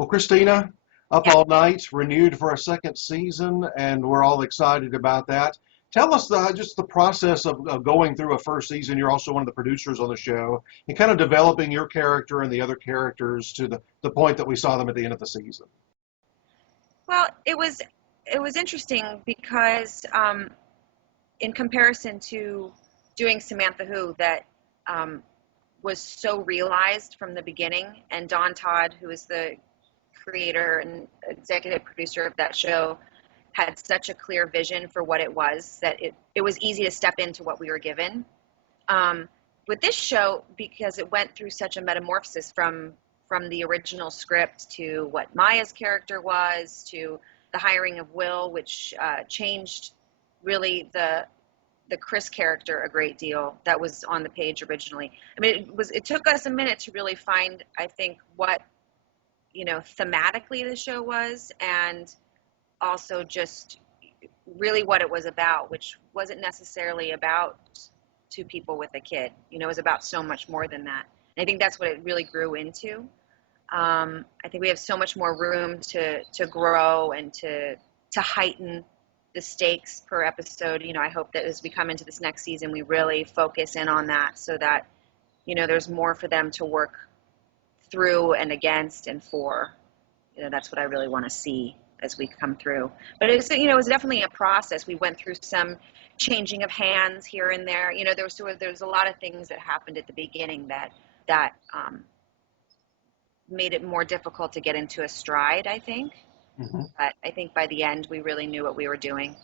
Well, Christina, Up Yeah. All Night, renewed for a second season, and we're all excited about that. Tell us just the process of going through a first season. You're also one of the producers on the show, and kind of developing your character and the other characters to the point that we saw them at the end of the season. Well, it was interesting because in comparison to doing Samantha Who, that um, was so realized from the beginning, and Don Todd, who is the creator and executive producer of that show, had such a clear vision for what it was that it was easy to step into what we were given. Um, with this show, because it went through such a metamorphosis from the original script to what Maya's character was, to the hiring of Will, which changed really the Chris character a great deal that was on the page originally. I mean, it took us a minute to really find, I think, what, thematically the show was, and also just really what it was about, which wasn't necessarily about two people with a kid. It was about so much more than that. And I think that's what it really grew into. I think we have so much more room to grow and to heighten the stakes per episode. I hope that as we come into this next season, we really focus in on that so that, there's more for them to work through and against and for. That's what I really want to see as we come through. But it was definitely a process. We went through some changing of hands here and there. There was a lot of things that happened at the beginning that made it more difficult to get into a stride, I think. Mhm. But I think by the end, we really knew what we were doing.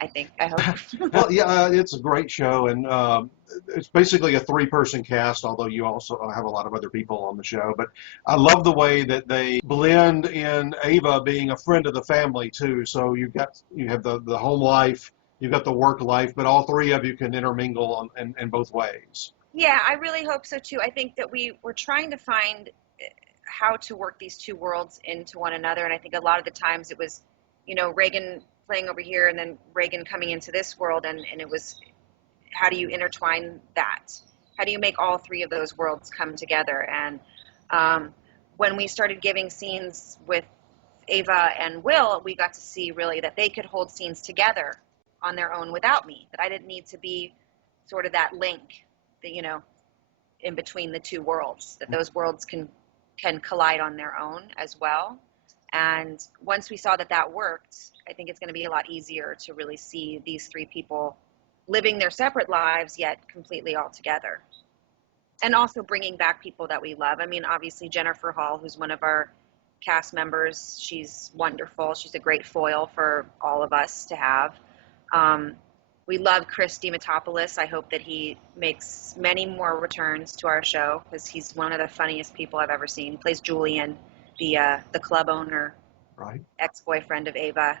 I hope. Well, yeah, it's a great show, and it's basically a three-person cast, although you also have a lot of other people on the show. But I love the way that they blend in Ava being a friend of the family too. So you have the home life, you've got the work life, but all three of you can intermingle in both ways. Yeah, I really hope so too. I think that we were trying to find how to work these two worlds into one another, and I think a lot of the times it was, Reagan playing over here and then Reagan coming into this world, and it was, how do you intertwine that? How do you make all three of those worlds come together? And when we started giving scenes with Ava and Will, we got to see really that they could hold scenes together on their own without me, that I didn't need to be sort of that link that, in between the two worlds, that those worlds can collide on their own as well. And once we saw that that worked, I think it's going to be a lot easier to really see these three people living their separate lives yet completely all together. And also bringing back people that we love. I mean, obviously Jennifer Hall, who's one of our cast members, she's wonderful. She's a great foil for all of us to have. We love Chris Dematopoulos. I hope that he makes many more returns to our show, because he's one of the funniest people I've ever seen. He plays Julian, the club owner, Right. ex-boyfriend of Ava.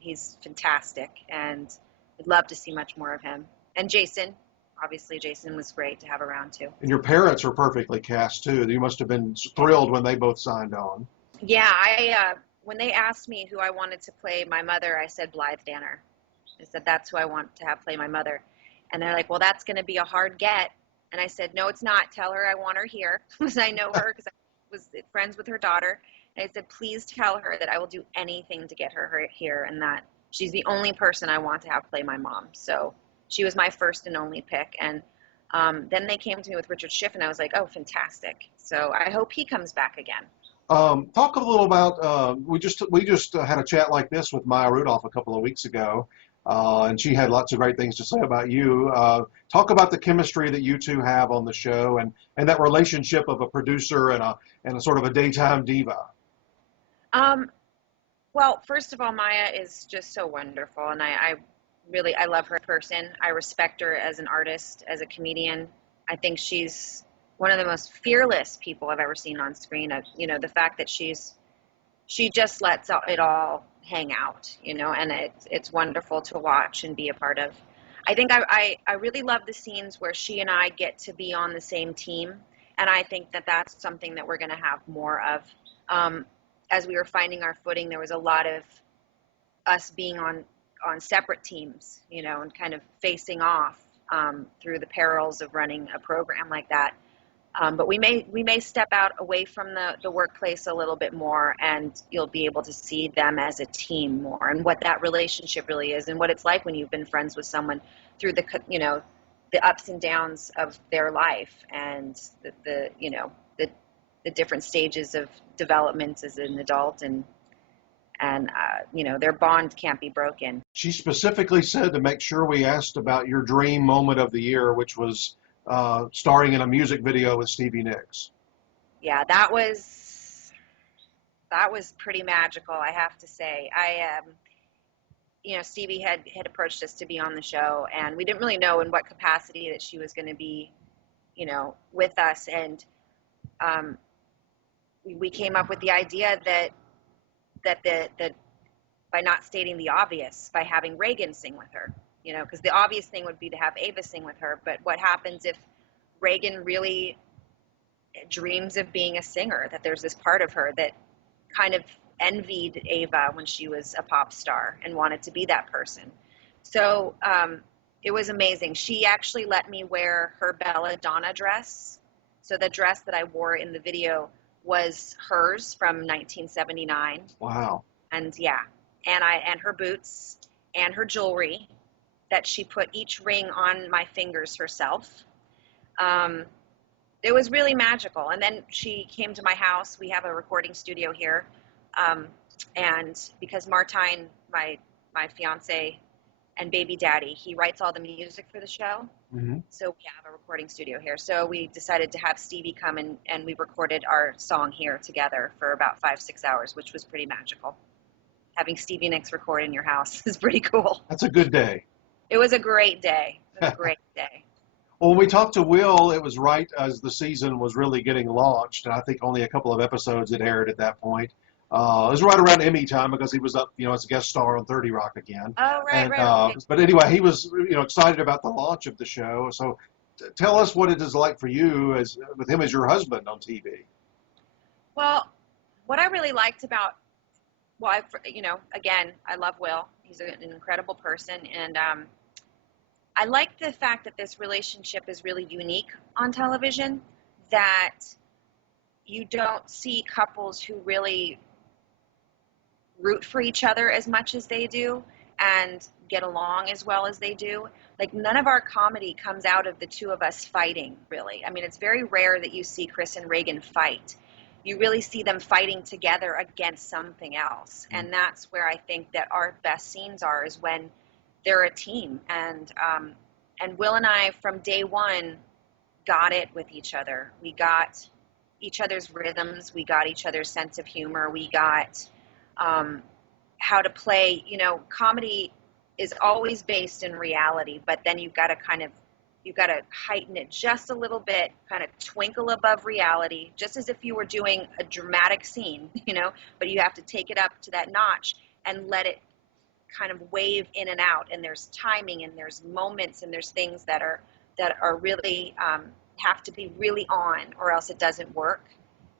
He's fantastic, and we'd love to see much more of him. And Jason, obviously Jason was great to have around too. And your parents are perfectly cast too. You must have been thrilled when they both signed on. Yeah, when they asked me who I wanted to play my mother, I said Blythe Danner. I said, that's who I want to have play my mother. And they're like, well, that's going to be a hard get. And I said, no, it's not. Tell her I want her here, because I know her, because I was friends with her daughter. And I said, please tell her that I will do anything to get her here, and that she's the only person I want to have play my mom. So she was my first and only pick. And then they came to me with Richard Schiff, and I was like, oh, fantastic. So I hope he comes back again. Talk a little about we just had a chat like this with Maya Rudolph a couple of weeks ago, and she had lots of great things to say about you. Talk about the chemistry that you two have on the show, and that relationship of a producer and a sort of a daytime diva. Well, first of all, Maya is just so wonderful, and I really love her as a person. I respect her as an artist, as a comedian. I think she's one of the most fearless people I've ever seen on screen. The fact that she just lets it all hang out, and it's wonderful to watch and be a part of. I think I really love the scenes where she and I get to be on the same team, and I think that that's something that we're going to have more of. As we were finding our footing, there was a lot of us being on separate teams, and kind of facing off through the perils of running a program like that. But we may step out away from the workplace a little bit more, and you'll be able to see them as a team more, and what that relationship really is, and what it's like when you've been friends with someone through the ups and downs of their life, and the different stages of development as an adult, and their bond can't be broken. She specifically said to make sure we asked about your dream moment of the year, which was starring in a music video with Stevie Nicks. Yeah, that was pretty magical, I have to say. Stevie had approached us to be on the show, and we didn't really know in what capacity that she was going to be, with us. And we came up with the idea that by not stating the obvious, by having Reagan sing with her, because the obvious thing would be to have Ava sing with her. But what happens if Reagan really dreams of being a singer, that there's this part of her that kind of envied Ava when she was a pop star and wanted to be that person. So it was amazing. She actually let me wear her Belladonna dress. So the dress that I wore in the video was hers from 1979. Wow. And yeah, and her boots and her jewelry, that she put each ring on my fingers herself. It was really magical. And then she came to my house. We have a recording studio here. And because Martine, my fiance and baby daddy, he writes all the music for the show. Mm-hmm. So we have a recording studio here. So we decided to have Stevie come and we recorded our song here together for about 5-6 hours, which was pretty magical. Having Stevie Nicks record in your house is pretty cool. That's a good day. It was a great day. It was a great day. Well, when we talked to Will, it was right as the season was really getting launched. And I think only a couple of episodes had aired at that point. It was right around Emmy time because he was up, as a guest star on 30 Rock again. Oh, right, right. Okay. But anyway, he was, excited about the launch of the show. So tell us what it is like for you with him as your husband on TV. Well, what I really liked about, again, I love Will. He's an incredible person. And I like the fact that this relationship is really unique on television, that you don't see couples who really root for each other as much as they do and get along as well as they do. Like, none of our comedy comes out of the two of us fighting, really. I mean, it's very rare that you see Chris and Reagan fight. You really see them fighting together against something else. And that's where I think that our best scenes is when they're a team. And Will and I, from day one, got it with each other. We got each other's rhythms. We got each other's sense of humor. We got how to play. Comedy is always based in reality, but then you've got to heighten it just a little bit, kind of twinkle above reality, just as if you were doing a dramatic scene, but you have to take it up to that notch and let it kind of wave in and out. And there's timing, and there's moments, and there's things that are really have to be really on, or else it doesn't work.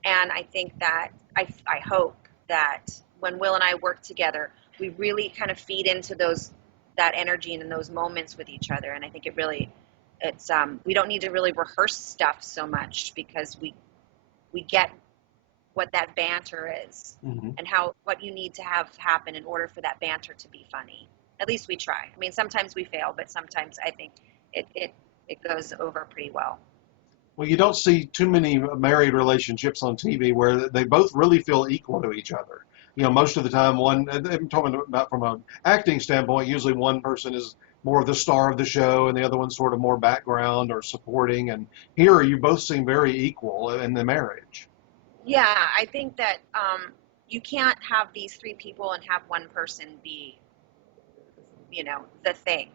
And I think that I hope that when Will and I work together, we really kind of feed into that energy and in those moments with each other. And I think we don't need to really rehearse stuff so much, because we get what that banter is, mm-hmm. and what you need to have happen in order for that banter to be funny. At least we try. I mean, sometimes we fail, but sometimes I think it goes over pretty well. Well, you don't see too many married relationships on TV where they both really feel equal to each other. Most of the time, I'm talking about from an acting standpoint, usually one person is more of the star of the show and the other one's sort of more background or supporting. And here you both seem very equal in the marriage. Yeah, I think that you can't have these three people and have one person be, the thing.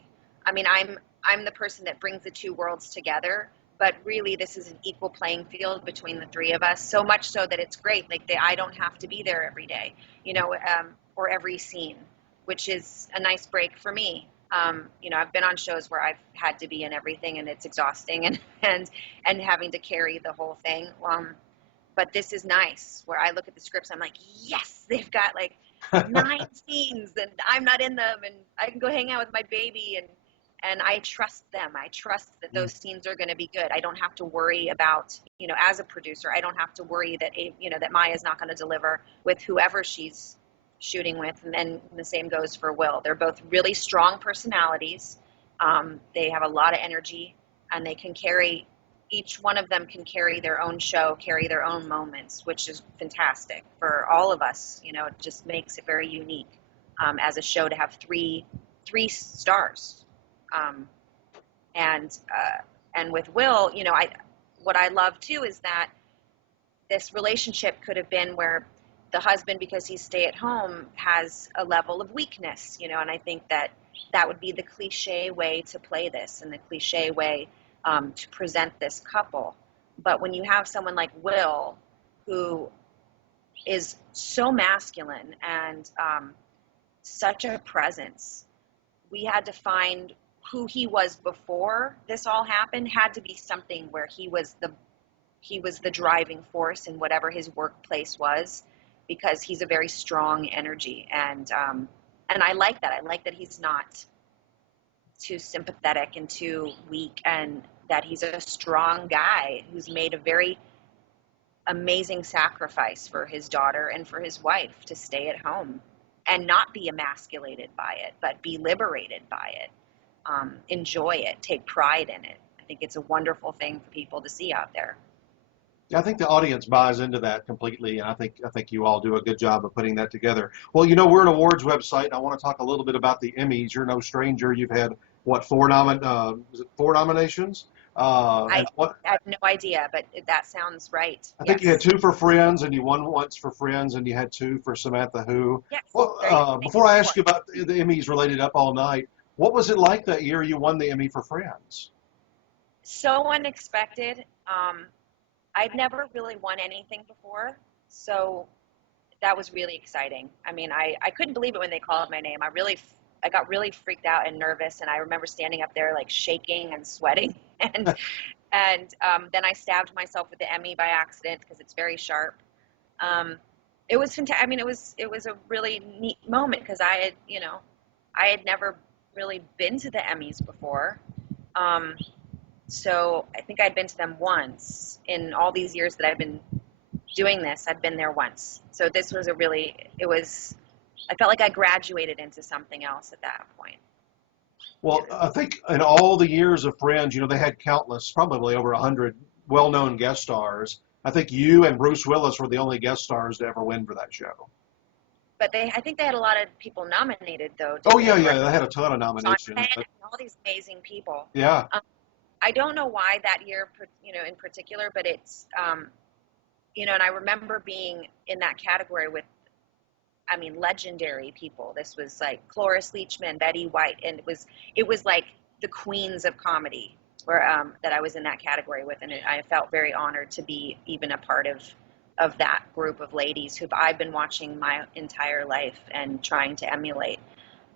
I mean, I'm the person that brings the two worlds together, but really this is an equal playing field between the three of us, so much so that it's great. Like, I don't have to be there every day, or every scene, which is a nice break for me. I've been on shows where I've had to be in everything, and it's exhausting, and having to carry the whole thing. But this is nice, where I look at the scripts, I'm like, yes, they've got like 9 scenes, and I'm not in them, and I can go hang out with my baby, and I trust them. I trust that those scenes are going to be good. I don't have to worry about, as a producer, I don't have to worry that, that Maya's not going to deliver with whoever she's shooting with. And then the same goes for Will. They're both really strong personalities. They have a lot of energy, and they can each one of them can carry their own show, carry their own moments, which is fantastic for all of us. It just makes it very unique as a show to have three stars. And with Will, what I love too is that this relationship could have been where the husband, because he's stay at home, has a level of weakness, and I think that would be the cliche way to play this, and the cliche way to present this couple. But when you have someone like Will, who is so masculine and such a presence, we had to find who he was before this all happened. Had to be something where he was the driving force in whatever his workplace was, because he's a very strong energy, and I like that. I like that he's not too sympathetic and too weak, and that he's a strong guy who's made a very amazing sacrifice for his daughter and for his wife to stay at home and not be emasculated by it, but be liberated by it, enjoy it, take pride in it. I think it's a wonderful thing for people to see out there. I think the audience buys into that completely, and I think you all do a good job of putting that together. Well, we're an awards website, and I want to talk a little bit about the Emmys. You're no stranger. You've had four nominations? I have no idea, but that sounds right. I think you had 2 for Friends, and you won once for Friends, and you had 2 for Samantha Who. Yes. Well, before I ask you about the Emmys related Up All Night, what was it like that year you won the Emmy for Friends? So unexpected. I'd never really won anything before, so that was really exciting. I mean, I couldn't believe it when they called my name. I got really freaked out and nervous, and I remember standing up there like shaking and sweating, and then I stabbed myself with the Emmy by accident because it's very sharp. It was fantastic. I mean, it was a really neat moment because I had never really been to the Emmys before. So I think I'd been to them once in all these years that I've been doing this. I'd been there once. So this was I felt like I graduated into something else at that point. Well, I think in all the years of Friends, they had countless, probably over 100 well-known guest stars. I think you and Bruce Willis were the only guest stars to ever win for that show. But I think they had a lot of people nominated, though. Oh, yeah, they had a ton of nominations. All these amazing people. Yeah. I don't know why that year, in particular, but it's, and I remember being in that category with, legendary people. This was like Cloris Leachman, Betty White, and it was like the queens of comedy that I was in that category with, and I felt very honored to be even a part of that group of ladies who I've been watching my entire life and trying to emulate.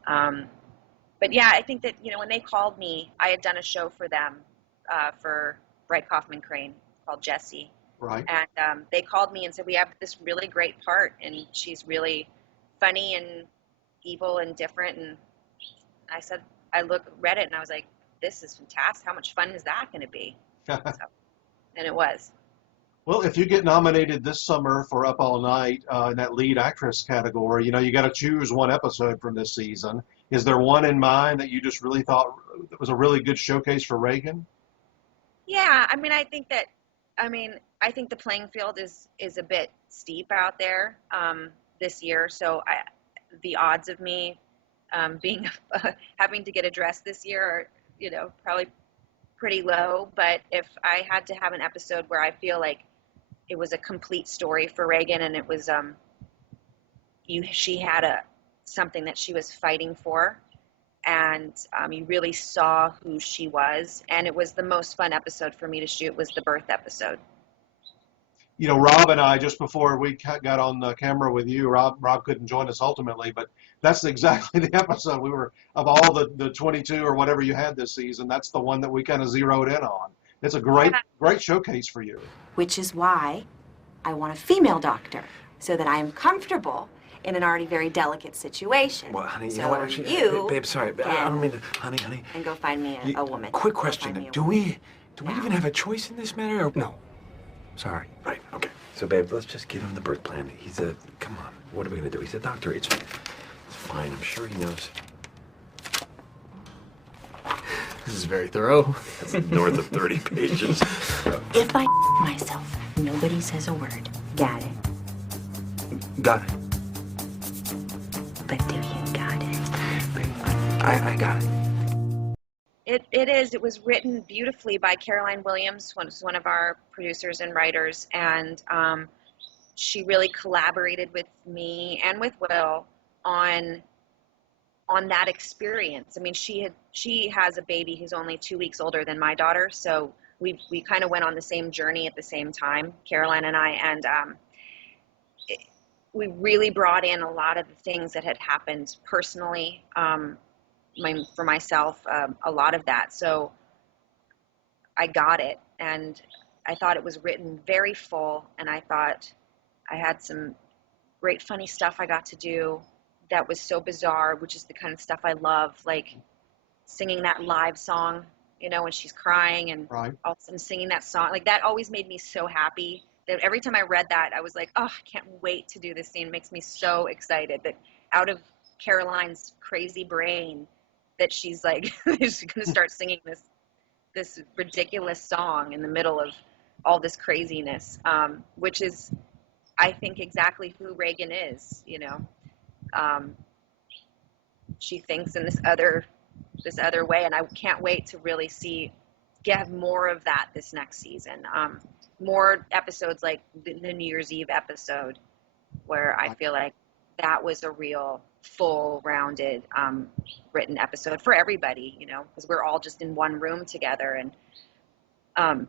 But yeah, I think that, when they called me, I had done a show for them, for Bright Kaufman Crane called Jessie. Right. And they called me and said, we have this really great part, and she's really funny and evil and different. And I said, read it, and I was like, this is fantastic. How much fun is that going to be? And it was. Well, if you get nominated this summer for Up All Night in that lead actress category, you got to choose one episode from this season. Is there one in mind that you just really thought was a really good showcase for Reagan? Yeah, I think the playing field is a bit steep out there this year. So the odds of me being having to get a dress this year are, probably pretty low. But if I had to have an episode where I feel like it was a complete story for Reagan, and it was she had something that she was fighting for, and you really saw who she was, and it was the most fun episode for me to shoot was the birth episode. Rob and I, just before we got on the camera with you, Rob couldn't join us ultimately, but that's exactly the episode we were, of all the 22 or whatever you had this season, that's the one that we kind of zeroed in on. It's a great showcase for you. Which is why I want a female doctor, so that I am comfortable in an already very delicate situation. Well, honey, you so know what? Actually, you babe, sorry, I don't mean to, honey. And go find me a woman. Quick question: Do we even have a choice in this matter? Or... No. Sorry. Right. Okay. So, babe, let's just give him the birth plan. Come on. What are we gonna do? He's a doctor. It's fine. I'm sure he knows. This is very thorough. That's north of 30 pages. If I myself, nobody says a word. Got it. Got it. But do you got it? I got it. It was written beautifully by Caroline Williams, one of our producers and writers, and she really collaborated with me and with Will on that experience. I mean, she has a baby who's only 2 weeks older than my daughter, so we kind of went on the same journey at the same time, Caroline and I, and we really brought in a lot of the things that had happened personally for myself, a lot of that. So I got it, and I thought it was written very full, and I thought I had some great funny stuff I got to do that was so bizarre, which is the kind of stuff I love, like singing that live song, you know, when she's crying and Right. all of a sudden singing that song. Like, that always made me so happy that every time I read that, I was like, oh, I can't wait to do this scene. It makes me so excited that out of Caroline's crazy brain that she's like, she's going to start singing this ridiculous song in the middle of all this craziness, which is, I think, exactly who Reagan is, you know. She thinks in this other way, and I can't wait to really get more of that this next season. More episodes like the New Year's Eve episode, where I feel like that was a real full rounded written episode for everybody, you know, because we're all just in one room together. And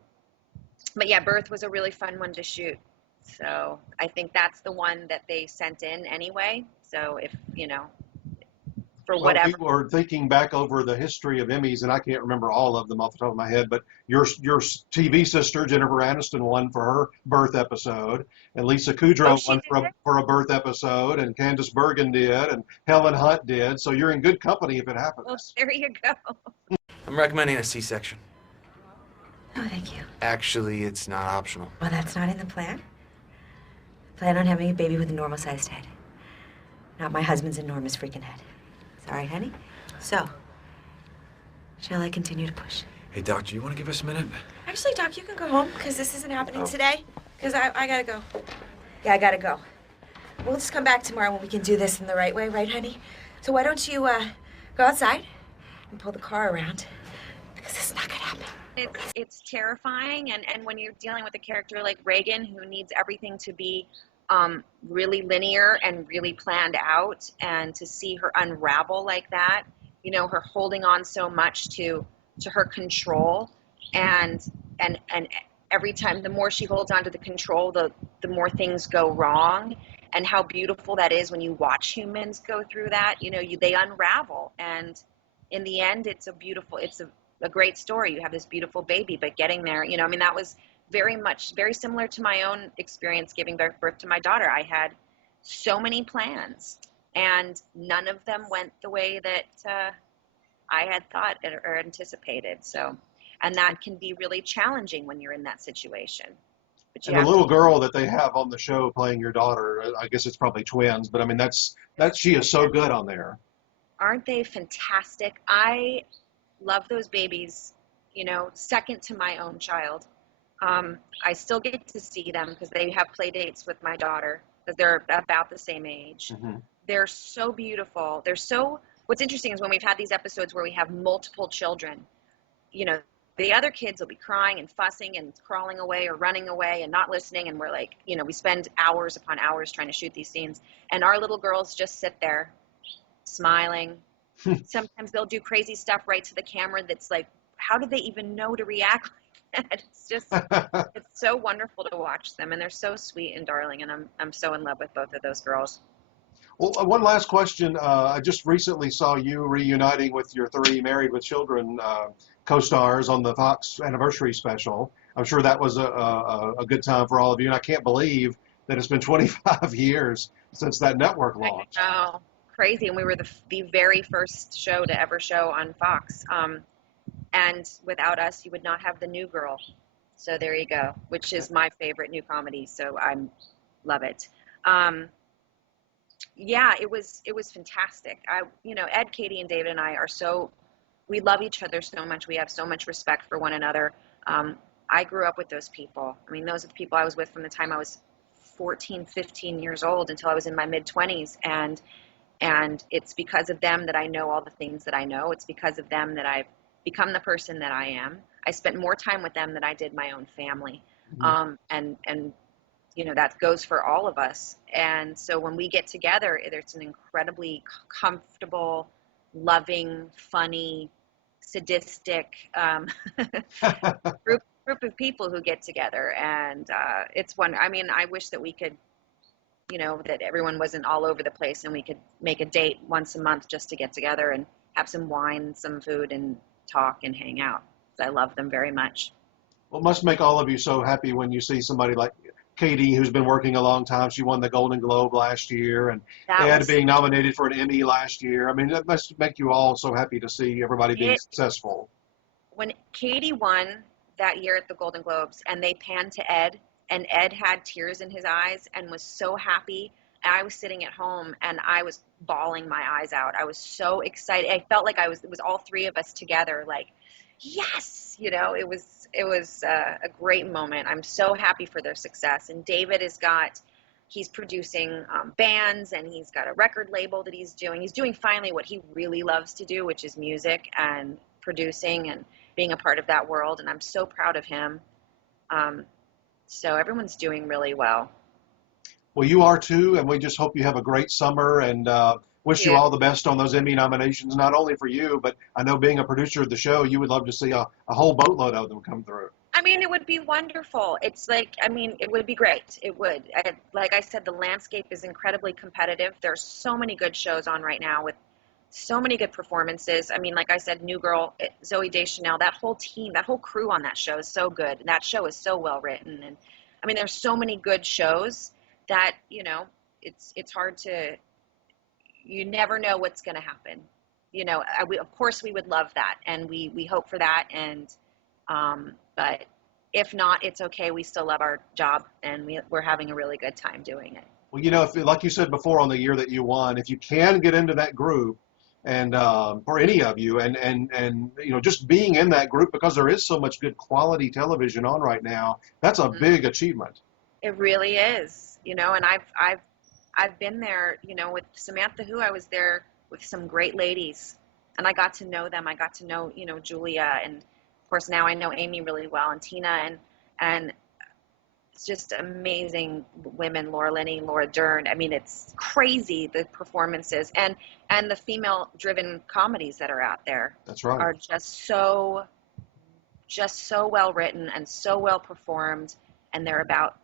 but yeah, Birth was a really fun one to shoot, so I think that's the one that they sent in anyway. So if, you know, for whatever. People are thinking back over the history of Emmys, and I can't remember all of them off the top of my head, but your TV sister, Jennifer Aniston, won for her Birth episode, and Lisa Kudrow won for a Birth episode, and Candice Bergen did, and Helen Hunt did. So you're in good company if it happens. Well, there you go. I'm recommending a C-section. Oh, thank you. Actually, it's not optional. Well, that's not in the plan. Plan on having a baby with a normal-sized head. Not my husband's enormous freaking head. Sorry, honey. So, shall I continue to push? Hey, Doc, do you want to give us a minute? Actually, Doc, you can go home, because this isn't happening today. Because I gotta go. Yeah, I gotta go. We'll just come back tomorrow when we can do this in the right way, right, honey? So why don't you go outside and pull the car around? Because this is not gonna happen. It's terrifying, and when you're dealing with a character like Reagan, who needs everything to be really linear and really planned out, and to see her unravel like that, you know, her holding on so much to her control, and every time, the more she holds on to the control, the more things go wrong, and how beautiful that is when you watch humans go through that. You know, they unravel, and in the end, it's a great story. You have this beautiful baby, but getting there, you know, I mean, that was very similar to my own experience giving birth to my daughter. I had so many plans, and none of them went the way that I had thought or anticipated. So, and that can be really challenging when you're in that situation. But and the little girl that they have on the show playing your daughter, I guess it's probably twins, but I mean, she is so good on there. Aren't they fantastic? I love those babies, you know, second to my own child. I still get to see them because they have play dates with my daughter, because they're about the same age. Mm-hmm. They're so beautiful. What's interesting is when we've had these episodes where we have multiple children, you know, the other kids will be crying and fussing and crawling away or running away and not listening. And we're like, you know, we spend hours upon hours trying to shoot these scenes. And our little girls just sit there smiling. Sometimes they'll do crazy stuff right to the camera that's like, how do they even know to react like that? It's just, it's so wonderful to watch them. And they're so sweet and darling. And I'm so in love with both of those girls. Well, one last question. I just recently saw you reuniting with your 3 Married with Children co-stars on the Fox anniversary special. I'm sure that was a good time for all of you. And I can't believe that it's been 25 years since that network launched. Oh, crazy. And we were the very first show to ever show on Fox. And without us, you would not have The New Girl. So there you go, which is my favorite new comedy. So I love it. Yeah, it was fantastic. Ed, Katie, and David and I we love each other so much. We have so much respect for one another. I grew up with those people. I mean, those are the people I was with from the time I was 14, 15 years old until I was in my mid-20s. And it's because of them that I know all the things that I know. It's because of them that I've become the person that I am. I spent more time with them than I did my own family. And that goes for all of us. And so when we get together, it's an incredibly comfortable, loving, funny, sadistic group of people who get together. And it's one. I mean, I wish that we could, that everyone wasn't all over the place and we could make a date once a month just to get together and have some wine, some food, and talk and hang out. I love them very much. Well, it must make all of you so happy when you see somebody like Katie, who's been working a long time. She won the Golden Globe last year, and Ed being nominated for an Emmy last year. I mean, that must make you all so happy to see everybody being successful. When Katie won that year at the Golden Globes, and they panned to Ed, and Ed had tears in his eyes and was so happy. And I was sitting at home, and I was bawling my eyes out. I was so excited. I felt like it was all three of us together, like, yes, it was a great moment. I'm so happy for their success. And David he's producing bands, and he's got a record label that he's doing. He's doing finally what he really loves to do, which is music and producing and being a part of that world. And I'm so proud of him. So everyone's doing really well. Well, you are too, and we just hope you have a great summer and wish you all the best on those Emmy nominations, not only for you, but I know being a producer of the show, you would love to see a whole boatload of them come through. I mean, it would be wonderful. It's like, it would be great. It would. Like I said, the landscape is incredibly competitive. There's so many good shows on right now with so many good performances. I mean, like I said, New Girl, Zooey Deschanel, that whole team, that whole crew on that show is so good. And that show is so well written. And I mean, there's so many good shows that, it's hard to, you never know what's going to happen. Of course we would love that, and we hope for that. And, but if not, it's okay. We still love our job, and we're having a really good time doing it. Well, if, like you said before on the year that you won, if you can get into that group, and for any of you, and just being in that group, because there is so much good quality television on right now, that's a big achievement. It really is. And I've been there, with Samantha Who, I was there with some great ladies, and I got to know them. I got to know, Julia, and of course now I know Amy really well, and Tina, and it's just amazing women, Laura Linney, Laura Dern. I mean, it's crazy, the performances, and the female-driven comedies that are out there. That's right. Are just so well written and so well performed, and they're about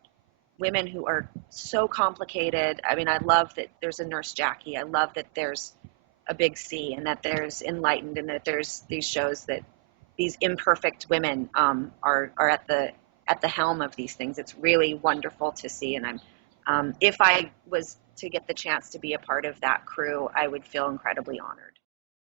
women who are so complicated. I mean, I love that there's a Nurse Jackie. I love that there's a Big C, and that there's Enlightened, and that there's these shows that these imperfect women are at the helm of these things. It's really wonderful to see, and if I was to get the chance to be a part of that crew, I would feel incredibly honored.